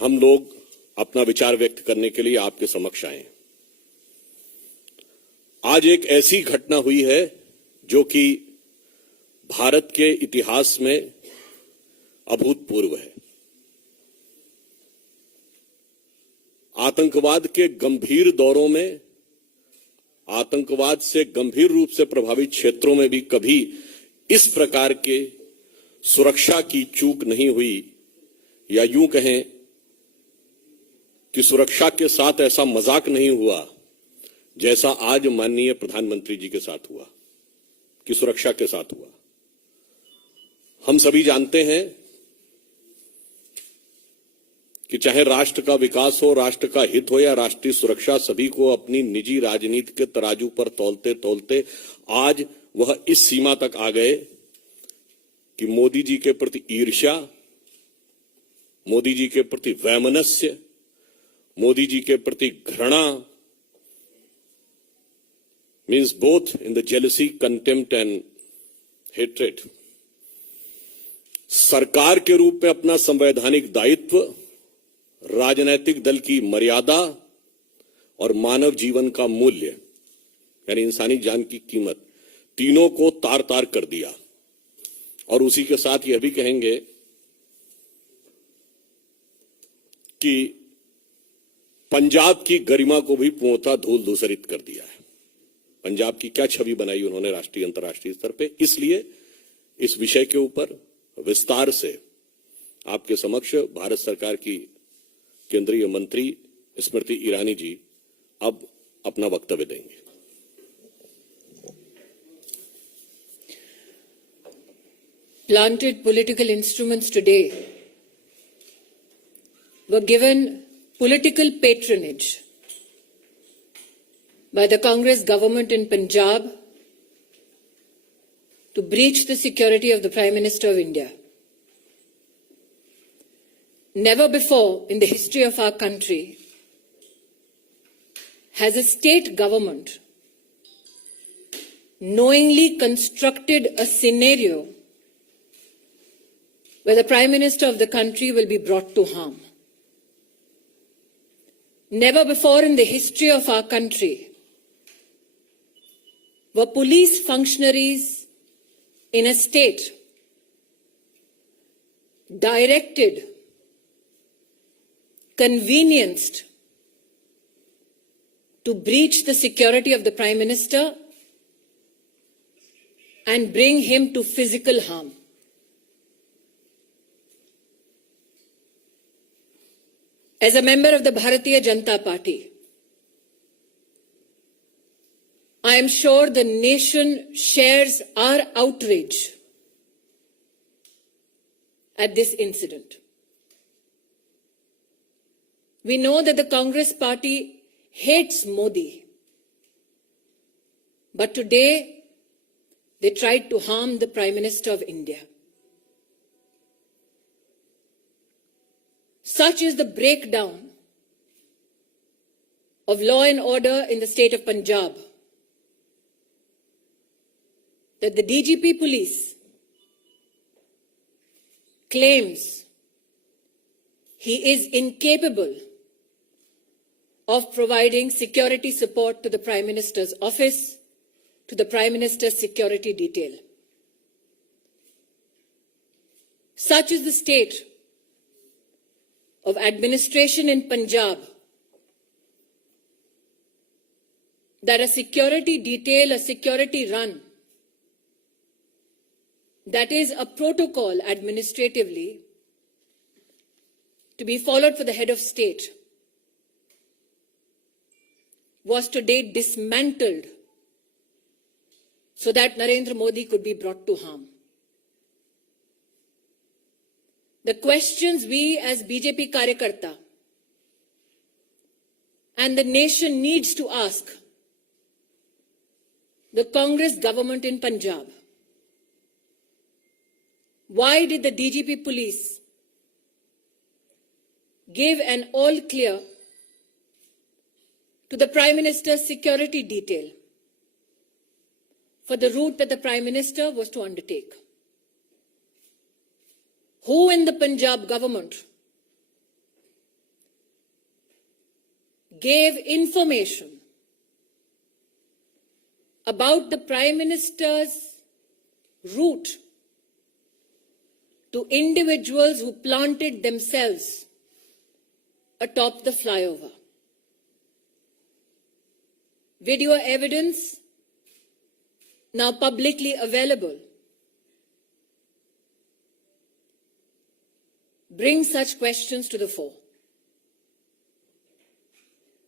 हम लोग अपना विचार व्यक्त करने के लिए आपके समक्ष आए। आज एक ऐसी घटना हुई है जो कि भारत के इतिहास में अभूतपूर्व है। आतंकवाद के गंभीर दौरों में, आतंकवाद से गंभीर रूप से प्रभावित क्षेत्रों में भी कभी इस प्रकार के सुरक्षा की चूक नहीं हुई, या यूं कहें कि सुरक्षा के साथ ऐसा मजाक नहीं हुआ जैसा आज माननीय प्रधानमंत्री जी के साथ हुआ, कि सुरक्षा के साथ हुआ। हम सभी जानते हैं कि चाहे राष्ट्र का विकास हो, राष्ट्र का हित हो या राष्ट्रीय सुरक्षा, सभी को अपनी निजी राजनीति के तराजू पर तौलते तौलते आज वह इस सीमा तक आ गए कि मोदी जी के प्रति ईर्ष्या, मोदी जी के प्रति वैमनस्य, मोदी जी के प्रति घृणा, means both in the jealousy, contempt and hatred, सरकार के रूप में अपना संवैधानिक दायित्व, राजनैतिक दल की मर्यादा और मानव जीवन का मूल्य यानी इंसानी जान की कीमत, तीनों को तार तार कर दिया। और उसी के साथ यह भी कहेंगे कि पंजाब की गरिमा को भी पूर्णतः धूल धूसरित कर दिया है। पंजाब की क्या छवि बनाई उन्होंने राष्ट्रीय अंतर्राष्ट्रीय स्तर पे। इसलिए इस विषय के ऊपर विस्तार से आपके समक्ष भारत सरकार की केंद्रीय मंत्री स्मृति ईरानी जी अब अपना वक्तव्य देंगे। Planted political instruments today were given political patronage by the Congress government in Punjab to breach the security of the Prime Minister of India. Never before in the history of our country has a state government knowingly constructed a scenario where the Prime Minister of the country will be brought to harm. Never before in the history of our country were police functionaries in a state directed, convenienced to breach the security of the Prime Minister and bring him to physical harm. As a member of the Bharatiya Janata Party, I am sure the nation shares our outrage at this incident. We know that the Congress party hates Modi, but today they tried to harm the Prime Minister of India. Such is the breakdown of law and order in the state of Punjab that the DGP police claims he is incapable of providing security support to the Prime Minister's office, to the Prime Minister's security detail. Such is the state of administration in Punjab that a security detail, a security run, that is a protocol administratively to be followed for the head of state, was today dismantled so that Narendra Modi could be brought to harm. The questions we as BJP Karyakarta and the nation needs to ask the Congress government in Punjab: why did the DGP police give an all clear to the Prime Minister's security detail for the route that the Prime Minister was to undertake? Who in the Punjab government gave information about the Prime Minister's route to individuals who planted themselves atop the flyover. Video evidence now publicly available brings such questions to the fore.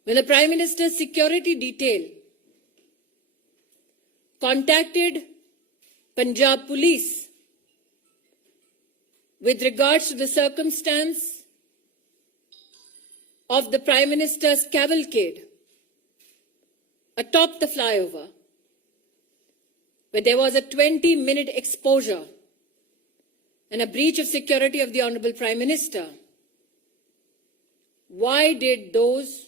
When the Prime Minister's security detail contacted Punjab Police with regards to the circumstance of the Prime Minister's cavalcade atop the flyover, where there was a 20-minute exposure and a breach of security of the Honorable Prime Minister, why did those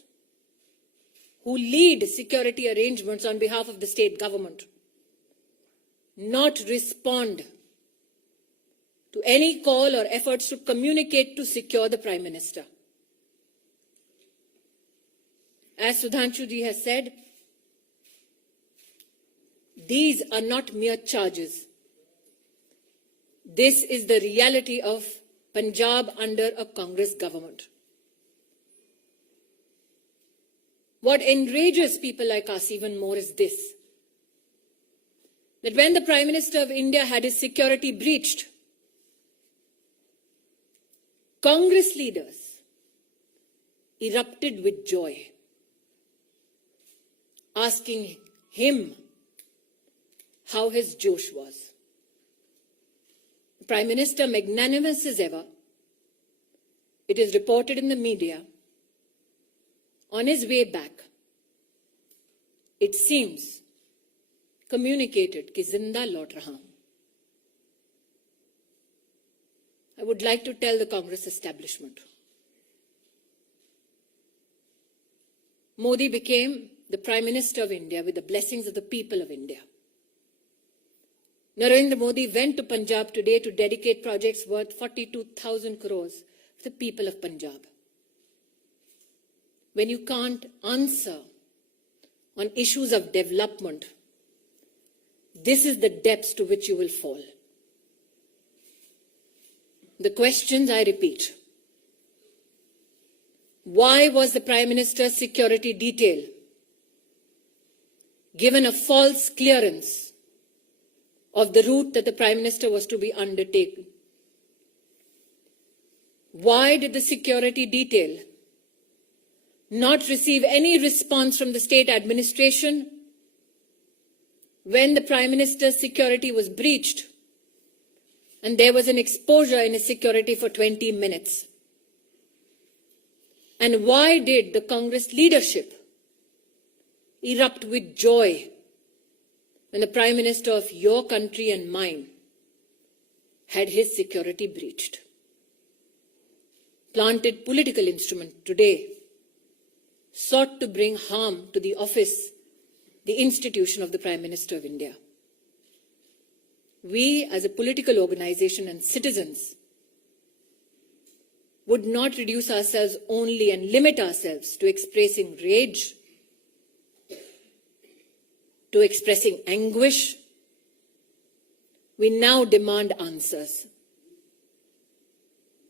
who lead security arrangements on behalf of the state government not respond to any call or efforts to communicate to secure the Prime Minister? As Sudhanshu ji has said, these are not mere charges. This is the reality of Punjab under a Congress government. What enrages people like us even more is this: that when the Prime Minister of India had his security breached, Congress leaders erupted with joy, asking him how his Josh was. The Prime Minister, magnanimous as ever, it is reported in the media, on his way back, it seems, communicated कि जिंदा लौट रहा हूं. I would like to tell the Congress establishment, Modi became the Prime Minister of India with the blessings of the people of India. Narendra Modi went to Punjab today to dedicate projects worth 42,000 crores for the people of Punjab. When you can't answer on issues of development, this is the depths to which you will fall. The questions, I repeat: why was the Prime Minister's security detail given a false clearance of the route that the Prime Minister was to be undertaken? Why did the security detail not receive any response from the state administration when the Prime Minister's security was breached and there was an exposure in his security for 20 minutes? And why did the Congress leadership erupt with joy when the Prime Minister of your country and mine had his security breached? Planted political instrument today sought to bring harm to the office, the institution of the Prime Minister of India. We, as a political organization and citizens, would not reduce ourselves only and limit ourselves to expressing rage, to expressing anguish. We now demand answers.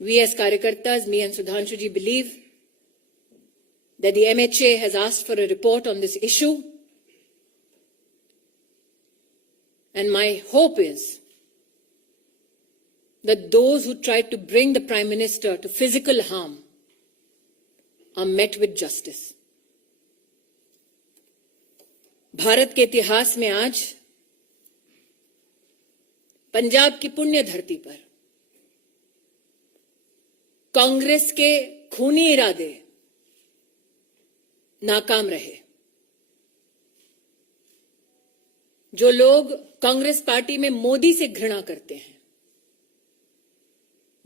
We as Karyakartas, me and Sudhanshu ji, believe that the MHA has asked for a report on this issue. And my hope is that those who tried to bring the Prime Minister to physical harm are met with justice. Bharat के इतिहास में आज पंजाब की पुण्य धरती पर कांग्रेस के खूनी इरादे नाकाम रहे. जो लोग कांग्रेस पार्टी में मोदी से घृणा करते हैं,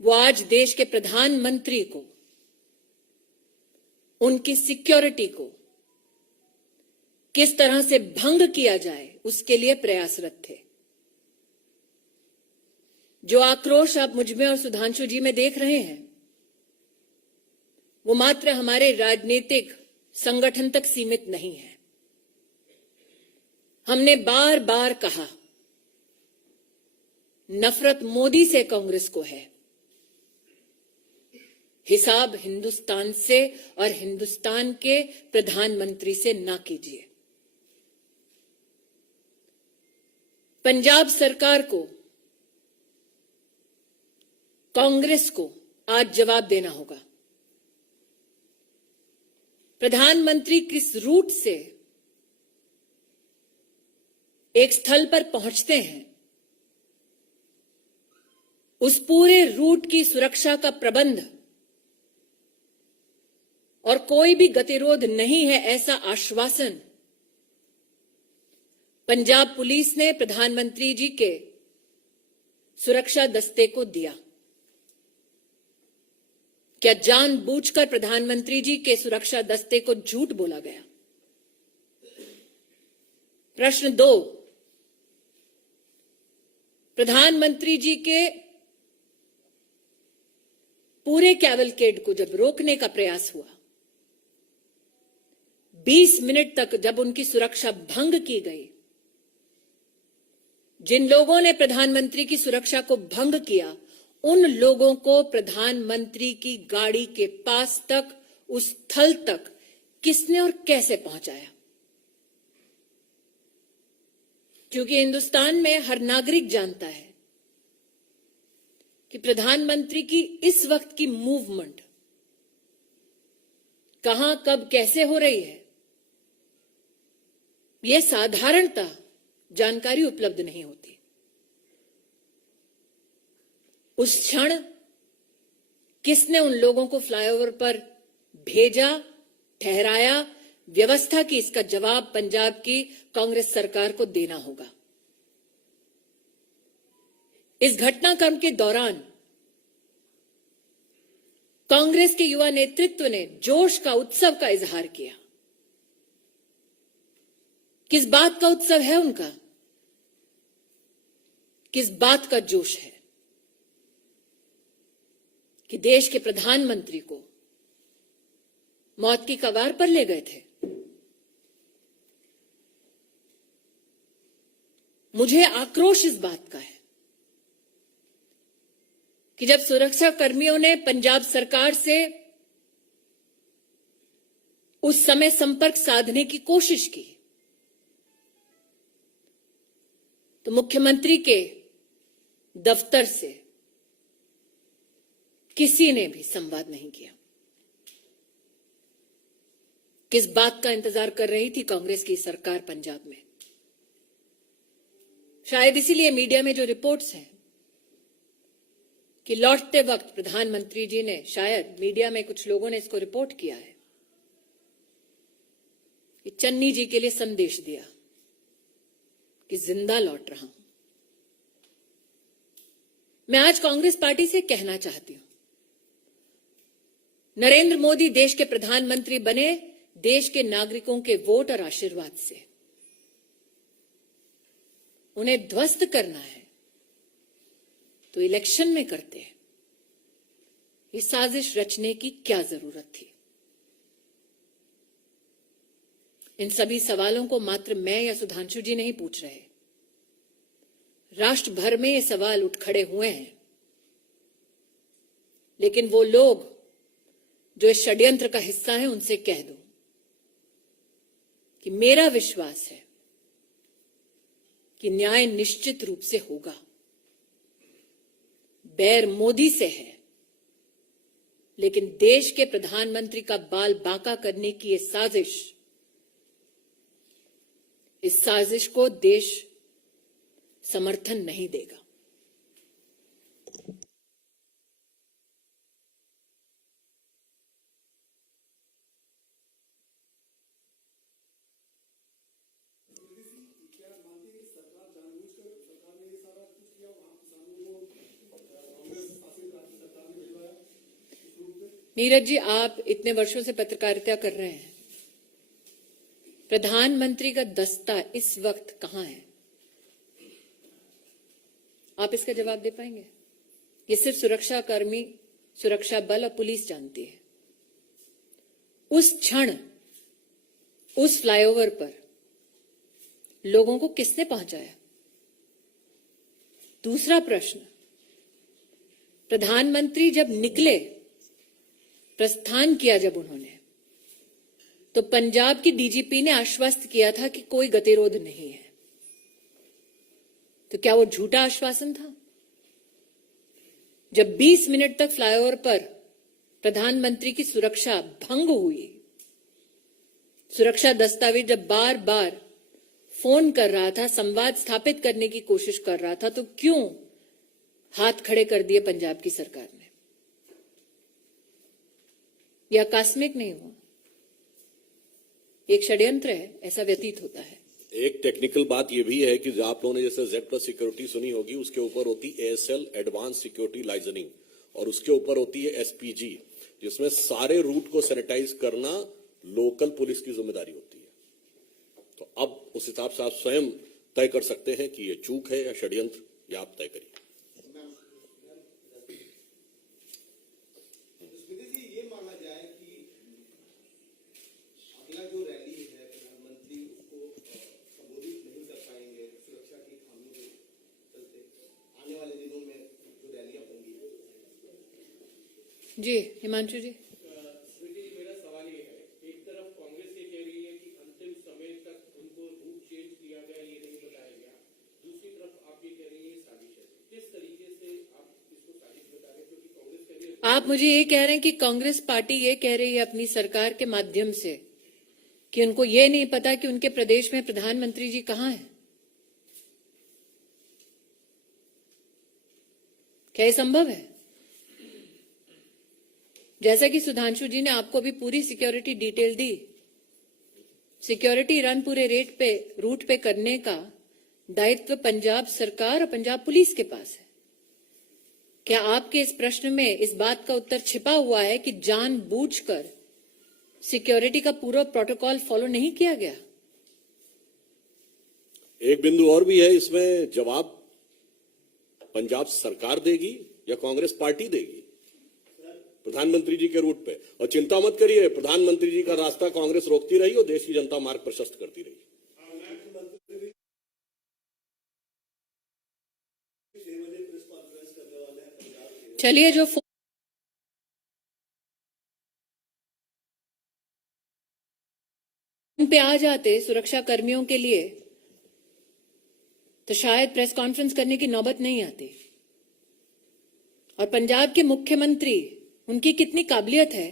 वो आज देश के प्रधानमंत्री को, उनकी सिक्योरिटी को किस तरह से भंग किया जाए उसके लिए प्रयासरत थे. जो आक्रोश आप मुझ में और सुधांशु जी में देख रहे हैं, वो मात्र हमारे राजनीतिक संगठन तक सीमित नहीं है। हमने बार बार कहा, नफरत मोदी से कांग्रेस को है, हिसाब हिंदुस्तान से और हिंदुस्तान के प्रधानमंत्री से ना कीजिए। पंजाब सरकार को, कांग्रेस को आज जवाब देना होगा। प्रधानमंत्री किस रूट से एक स्थल पर पहुंचते हैं, उस पूरे रूट की सुरक्षा का प्रबंध और कोई भी गतिरोध नहीं है, ऐसा आश्वासन पंजाब पुलिस ने प्रधानमंत्री जी के सुरक्षा दस्ते को दिया। क्या जानबूझकर प्रधानमंत्री जी के सुरक्षा दस्ते को झूठ बोला गया? प्रश्न 2, प्रधानमंत्री जी के पूरे कैवलकेड को जब रोकने का प्रयास हुआ, 20 मिनट तक जब उनकी सुरक्षा भंग की गई, जिन लोगों ने प्रधानमंत्री की सुरक्षा को भंग किया, उन लोगों को प्रधानमंत्री की गाड़ी के पास तक, उस स्थल तक किसने और कैसे पहुंचाया? क्योंकि हिंदुस्तान में हर नागरिक जानता है कि प्रधानमंत्री की इस वक्त की मूवमेंट कहां, कब, कैसे हो रही है, यह साधारणतः जानकारी उपलब्ध नहीं होती। उस क्षण किसने उन लोगों को फ्लाईओवर पर भेजा, ठहराया, व्यवस्था की, इसका जवाब पंजाब की कांग्रेस सरकार को देना होगा। इस घटनाक्रम के दौरान कांग्रेस के युवा नेतृत्व ने जोश का, उत्सव का इजहार किया। किस बात का उत्सव है उनका? किस बात का जोश है कि देश के प्रधानमंत्री को मौत की कगार पर ले गए थे? मुझे आक्रोश इस बात का है कि जब सुरक्षा कर्मियों ने पंजाब सरकार से उस समय संपर्क साधने की कोशिश की, तो मुख्यमंत्री के दफ्तर से किसी ने भी संवाद नहीं किया। किस बात का इंतजार कर रही थी कांग्रेस की सरकार पंजाब में? शायद इसीलिए मीडिया में जो रिपोर्ट्स हैं कि लौटते वक्त प्रधानमंत्री जी ने, शायद मीडिया में कुछ लोगों ने इसको रिपोर्ट किया है कि चन्नी जी के लिए संदेश दिया कि जिंदा लौट रहा हूं। मैं आज कांग्रेस पार्टी से कहना चाहती हूं, नरेंद्र मोदी देश के प्रधानमंत्री बने देश के नागरिकों के वोट और आशीर्वाद से। उन्हें ध्वस्त करना है तो इलेक्शन में करते हैं। ये साजिश रचने की क्या जरूरत थी? इन सभी सवालों को मात्र मैं या सुधांशु जी नहीं पूछ रहे, राष्ट्र भर में ये सवाल उठ खड़े हुए हैं। लेकिन वो लोग जो इस षड्यंत्र का हिस्सा हैं, उनसे कह दूं कि मेरा विश्वास है कि न्याय निश्चित रूप से होगा। बैर मोदी से है, लेकिन देश के प्रधानमंत्री का बाल बांका करने की ये साजिश, इस साजिश को देश समर्थन नहीं देगा। नीरज जी, आप इतने वर्षों से पत्रकारिता कर रहे हैं, प्रधानमंत्री का दस्ता इस वक्त कहां है? आप इसका जवाब दे पाएंगे? ये सिर्फ सुरक्षा कर्मी, सुरक्षा बल और पुलिस जानती है। उस क्षण उस फ्लाईओवर पर लोगों को किसने पहुंचाया? दूसरा प्रश्न, प्रधानमंत्री जब निकले, प्रस्थान किया जब उन्होंने, तो पंजाब की डीजीपी ने आश्वस्त किया था कि कोई गतिरोध नहीं है। तो क्या वो झूठा आश्वासन था? जब 20 मिनट तक फ्लाईओवर पर प्रधानमंत्री की सुरक्षा भंग हुई, सुरक्षा दस्तावेज जब बार बार फोन कर रहा था, संवाद स्थापित करने की कोशिश कर रहा था, तो क्यों हाथ खड़े कर दिए पंजाब की सरकार ने? यह आकस्मिक नहीं हुआ, एक षड्यंत्र है, ऐसा व्यतीत होता है। एक टेक्निकल बात यह भी है कि जो आप लोगों ने जैसे Z+ सिक्योरिटी सुनी होगी, उसके ऊपर होती ASL एडवांस सिक्योरिटी लाइजनिंग, और उसके ऊपर होती है SPG, जिसमें सारे रूट को सैनिटाइज करना लोकल पुलिस की जिम्मेदारी होती है। तो अब उस हिसाब से आप स्वयं तय कर सकते हैं कि ये चूक है या षड्यंत्र, या आप तय करिए। जो रैली है प्रधानमंत्री उसको संबोधित नहीं कर पाएंगे सुरक्षा की खामियों के चलते, आने वाले दिनों में जो रैलियां होंगी। जी हिमांशु जी। स्मृति जी, मेरा सवाल ये है, एक तरफ कांग्रेस ये कह रही है कि अंतिम समय तक उनको रूट चेंज किया गया, ये नहीं बताया गया, दूसरी तरफ आप ये कह रही है साजिश है। किस तरीके से आप इसको साजिश बता रहे हैं? क्योंकि कांग्रेस कह रही है, आप मुझे ये कह रहे हैं कि कांग्रेस पार्टी ये कह रही है अपनी सरकार के माध्यम से कि उनको ये नहीं पता कि उनके प्रदेश में प्रधानमंत्री जी कहां हैं? क्या ये संभव है? जैसा कि सुधांशु जी ने आपको भी पूरी सिक्योरिटी डिटेल दी, सिक्योरिटी रन पूरे रूट पे करने का दायित्व पंजाब सरकार और पंजाब पुलिस के पास है। क्या आपके इस प्रश्न में इस बात का उत्तर छिपा हुआ है कि जानबूझकर सिक्योरिटी का पूरा प्रोटोकॉल फॉलो नहीं किया गया? एक बिंदु और भी है इसमें, जवाब पंजाब सरकार देगी या कांग्रेस पार्टी देगी प्रधानमंत्री जी के रूट पे। और चिंता मत करिए, प्रधानमंत्री जी का रास्ता कांग्रेस रोकती रही और देश की जनता मार्ग प्रशस्त करती रही। चलिए, जो पे आ जाते सुरक्षा कर्मियों के लिए, तो शायद प्रेस कॉन्फ्रेंस करने की नौबत नहीं आती। और पंजाब के मुख्यमंत्री, उनकी कितनी काबिलियत है,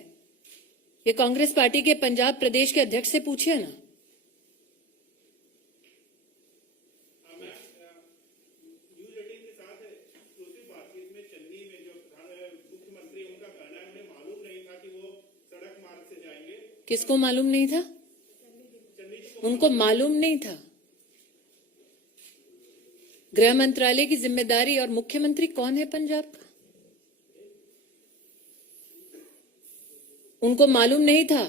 ये कांग्रेस पार्टी के पंजाब प्रदेश के अध्यक्ष से पूछिए ना। न्यूज 18 के साथ एक्सक्लूसिव बातचीत में चन्नी में जो मुख्यमंत्री, उनका कहना है उन्हें मालूम नहीं था कि वो सड़क मार्ग से जाएंगे। किसको मालूम नहीं था? उनको मालूम नहीं था। गृह मंत्रालय की जिम्मेदारी और मुख्यमंत्री कौन है पंजाब का? उनको मालूम नहीं था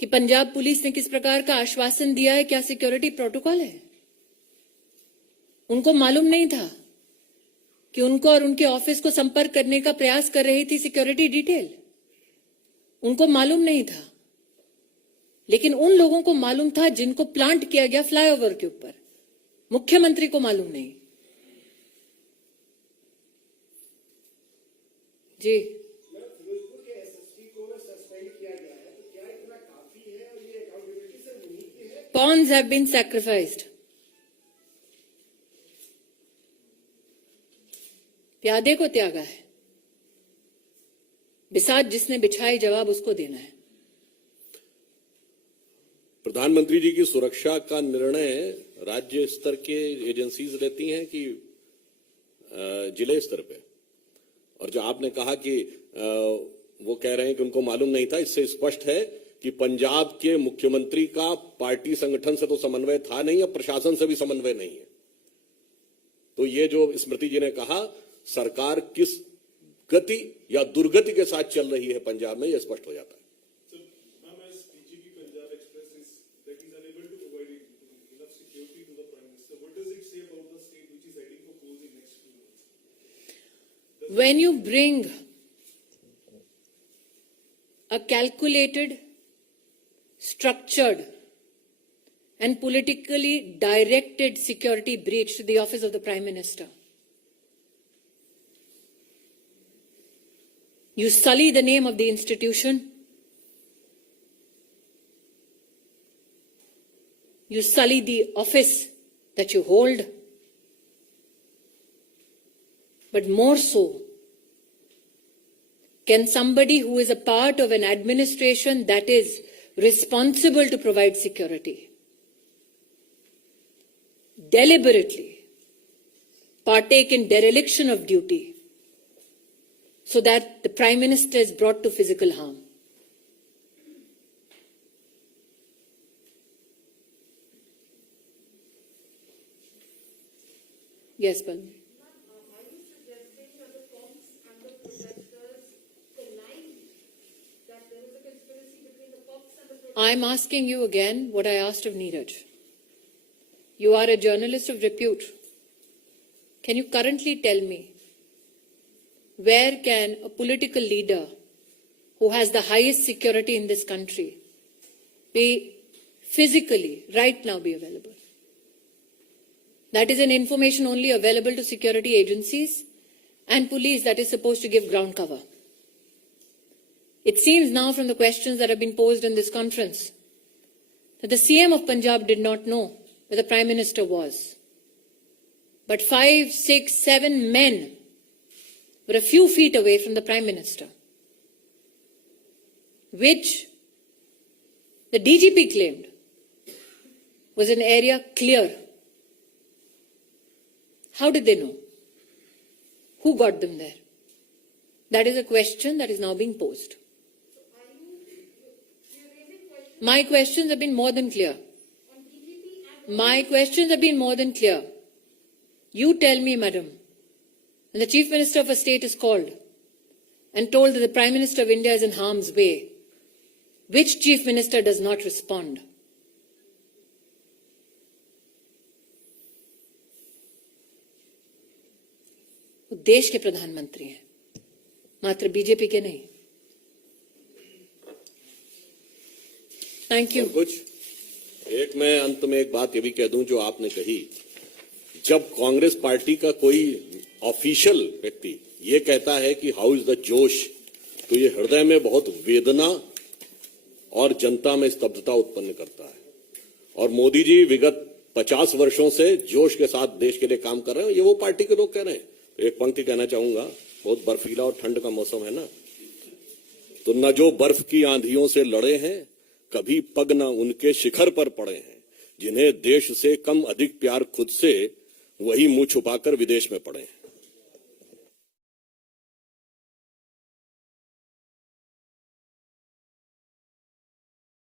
कि पंजाब पुलिस ने किस प्रकार का आश्वासन दिया है, क्या सिक्योरिटी प्रोटोकॉल है? उनको मालूम नहीं था कि उनको और उनके ऑफिस को संपर्क करने का प्रयास कर रही थी सिक्योरिटी डिटेल? उनको मालूम नहीं था। लेकिन उन लोगों को मालूम था जिनको प्लांट किया गया फ्लाईओवर के ऊपर, मुख्यमंत्री को मालूम नहीं। जी, फिरोजपुर के SSP को सस्पेंड किया गया है, तो क्या इतना काफी है और ये अकाउंटेबिलिटी से नहीं की है? pawns have been sacrificed. प्यादे को त्यागा है, बिसात जिसने बिछाई, जवाब उसको देना है। प्रधानमंत्री जी की सुरक्षा का निर्णय राज्य स्तर के एजेंसीज लेती हैं कि जिले स्तर पे? और जो आपने कहा कि वो कह रहे हैं कि उनको मालूम नहीं था, इससे स्पष्ट है कि पंजाब के मुख्यमंत्री का पार्टी संगठन से तो समन्वय था नहीं, अब प्रशासन से भी समन्वय नहीं है। तो ये जो स्मृति जी ने कहा, सरकार किस गति या दुर्गति के साथ चल रही है पंजाब में, यह स्पष्ट हो जाता है। When you bring a calculated, structured and politically directed security breach to the office of the Prime Minister. You sully the name of the institution. You sully the office that you hold. But more so, can somebody who is a part of an administration that is responsible to provide security deliberately partake in dereliction of duty so that the Prime Minister is brought to physical harm? Yes, Balmi. I'm asking you again what I asked of Neeraj. You are a journalist of repute. Can you currently tell me where can a political leader who has the highest security in this country be physically, right now, be available? That is an information only available to security agencies and police that is supposed to give ground cover. It seems now from the questions that have been posed in this conference that the CM of Punjab did not know where the Prime Minister was. But 5, 6, 7 men were a few feet away from the Prime Minister, which the DGP claimed was an area clear. How did they know? Who got them there? That is a question that is now being posed. My questions have been more than clear. My questions have been more than clear. You tell me, madam, when the Chief Minister of a state is called and told that the Prime Minister of India is in harm's way, which Chief Minister does not respond? वो देश के प्रधानमंत्री हैं, मात्र BJP के नहीं. Thank you. कुछ एक मैं अंत में एक बात ये भी कह दूं जो आपने कही, जब कांग्रेस पार्टी का कोई ऑफिशियल व्यक्ति ये कहता है कि हाउ इज द जोश, तो ये हृदय में बहुत वेदना और जनता में स्तब्धता उत्पन्न करता है. और मोदी जी विगत 50 वर्षों से जोश के साथ देश के लिए काम कर रहे हैं, ये वो पार्टी के लोग कह रहे हैं. तो एक पंक्ति कहना चाहूंगा, बहुत बर्फीला और ठंड का मौसम है ना, तो न जो बर्फ की आंधियों से लड़े हैं, कभी पग न उनके शिखर पर पड़े हैं, जिन्हें देश से कम अधिक प्यार खुद से, वही मुंह छुपाकर विदेश में पड़े हैं.